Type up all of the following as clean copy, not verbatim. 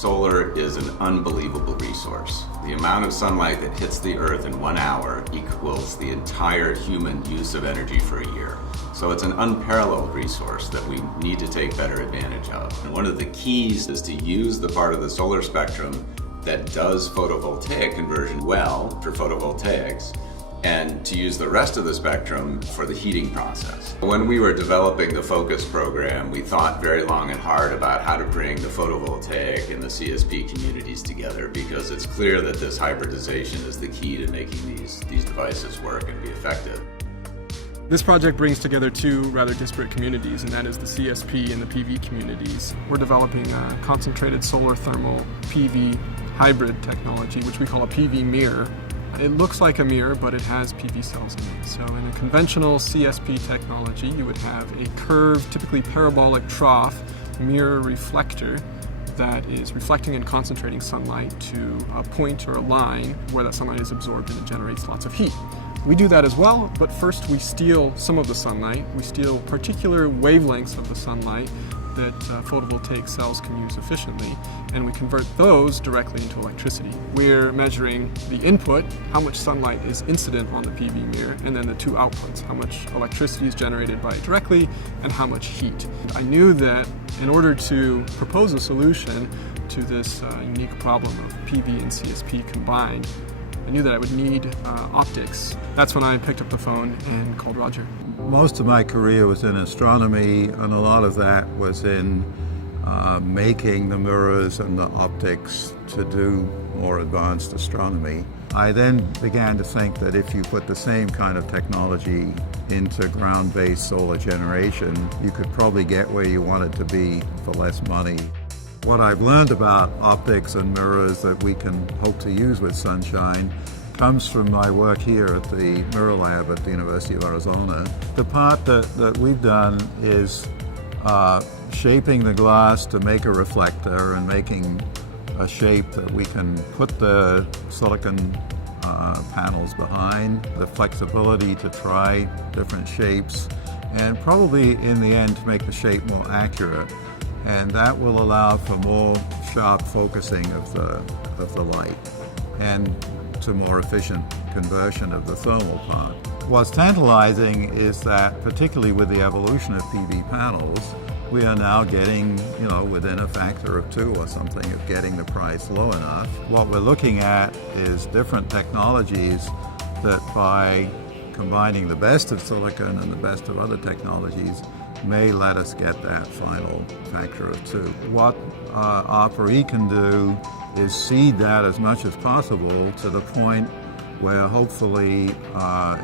Solar is an unbelievable resource. The amount of sunlight that hits the Earth in 1 hour equals the entire human use of energy for a year. So it's an unparalleled resource that we need to take better advantage of. And one of the keys is to use the part of the solar spectrum that does photovoltaic conversion well for photovoltaics, and to use the rest of the spectrum for the heating process. When we were developing the FOCUS program, we thought very long and hard about how to bring the photovoltaic and the CSP communities together, because it's clear that this hybridization is the key to making these devices work and be effective. This project brings together two rather disparate communities, and that is the CSP and the PV communities. We're developing a concentrated solar thermal PV hybrid technology, which we call a PV mirror. It looks like a mirror, but it has PV cells in it. So in a conventional CSP technology, you would have a curved, typically parabolic trough mirror reflector that is reflecting and concentrating sunlight to a point or a line where that sunlight is absorbed and it generates lots of heat. We do that as well, but first we steal some of the sunlight. We steal particular wavelengths of the sunlight that photovoltaic cells can use efficiently, and we convert those directly into electricity. We're measuring the input, how much sunlight is incident on the PV mirror, and then the two outputs, how much electricity is generated by it directly and how much heat. I knew that in order to propose a solution to this unique problem of PV and CSP combined, I knew that I would need optics. That's when I picked up the phone and called Roger. Most of my career was in astronomy, and a lot of that was in making the mirrors and the optics to do more advanced astronomy. I then began to think that if you put the same kind of technology into ground-based solar generation, you could probably get where you wanted to be for less money. What I've learned about optics and mirrors that we can hope to use with Sunshine comes from my work here at the Mirror Lab at the University of Arizona. The part that we've done is shaping the glass to make a reflector and making a shape that we can put the silicon panels behind, the flexibility to try different shapes, and probably in the end to make the shape more accurate. And that will allow for more sharp focusing of the light and to more efficient conversion of the thermal part. What's tantalizing is that, particularly with the evolution of PV panels, we are now getting, within a factor of 2 or something of getting the price low enough. What we're looking at is different technologies that, by combining the best of silicon and the best of other technologies, may let us get that final factor of 2. What ARPA-E can do is seed that as much as possible to the point where hopefully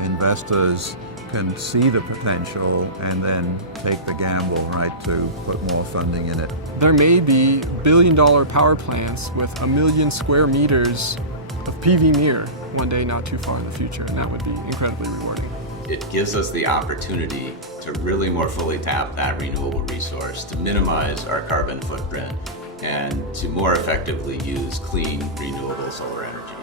investors can see the potential and then take the gamble, right, to put more funding in it. There may be billion-dollar power plants with 1 million square meters of PV mirror one day not too far in the future, and that would be incredibly rewarding. It gives us the opportunity to really more fully tap that renewable resource, to minimize our carbon footprint, and to more effectively use clean, renewable solar energy.